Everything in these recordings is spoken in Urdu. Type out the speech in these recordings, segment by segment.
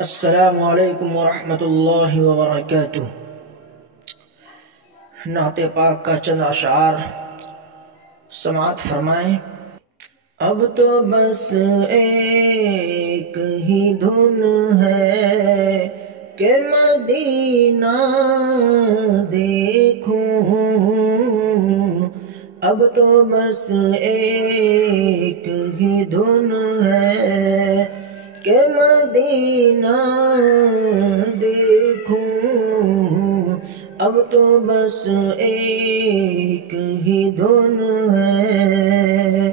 السلام علیکم ورحمۃ اللہ وبرکاتہ۔ نعت پاک کا چند اشعار سماعت فرمائیں۔ اب تو بس ایک ہی دھن ہے کہ مدینہ دیکھوں، اب تو بس ایک ہی دھن ہے کہ مدینہ دیکھوں، اب تو بس ایک ہی دھن ہے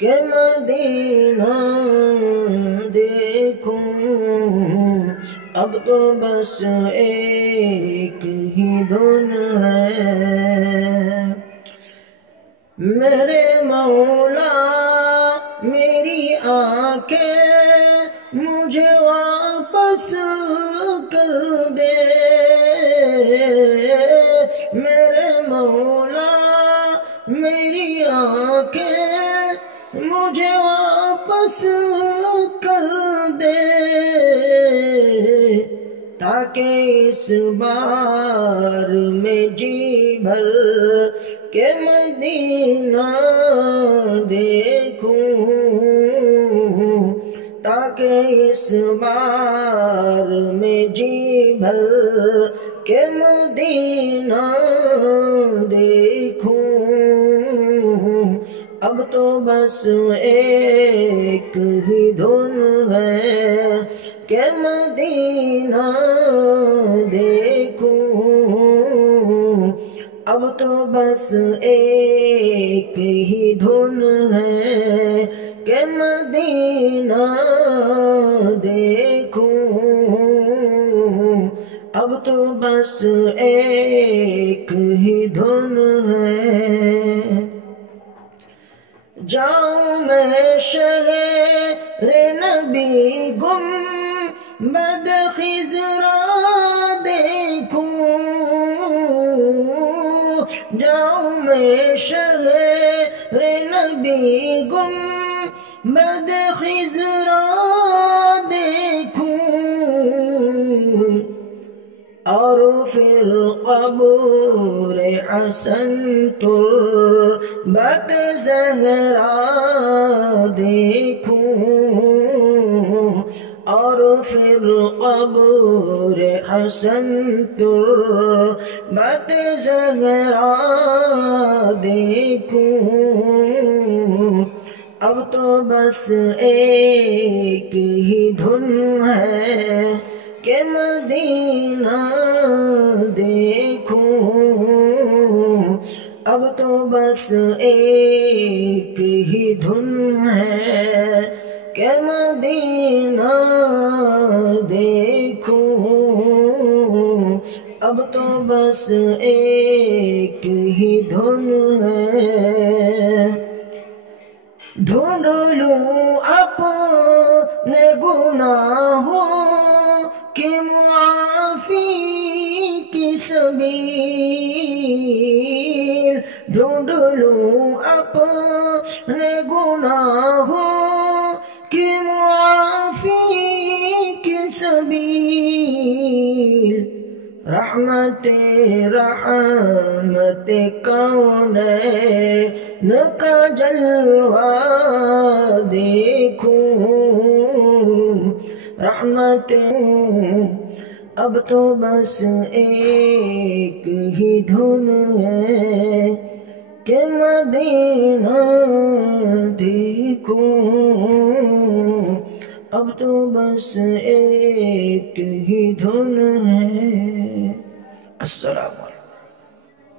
کہ مدینہ دیکھوں، اب تو بس ایک ہی دھن ہے۔ میرے مولا میری آنکھیں مجھے واپس کر دے، میرے مولا میری آنکھیں مجھے واپس کر دے، تاکہ اس بار میں جی بھر کہ مدینہ دیکھوں، تاکہ اس بار میں جی بھر کہ مدینہ دیکھوں، اب تو بس ایک ہی دھن ہے کہ مدینہ دیکھوں، اب تو بس ایک ہی دھن ہے کہ مدینہ دیکھوں، اب تو بس ایک ہی دھن ہے۔ جاؤں میں شہر نبی گنبد خضرا دیکھوں، جاؤں میں شہر نبی گنبد خضرا دیکھوں، اور پھر قبر حسن تربت زہرا دیکھوں، اور پھر قبر حسن تربت زہرا دیکھوں، اب تو بس ایک ہی دھن ہے کہ مدینہ دیکھوں، اب تو بس ایک ہی دھن ہے کہ مدینہ دیکھوں، اب تو بس ایک ہی دھن ہے۔ ڈھونڈ لوں اپنے گناہوں کی معافی کی سبیل، ڈھونڈ لوں اپنے گناہوں کی معافی کی سبیل، رحمت کونین کا جلوہ دیکھوں، رحمت اب تو بس ایک ہی دھن ہے کہ مدینہ دیکھوں، اب تو بس ایک ہی دھن ہے۔ السلام علیکم۔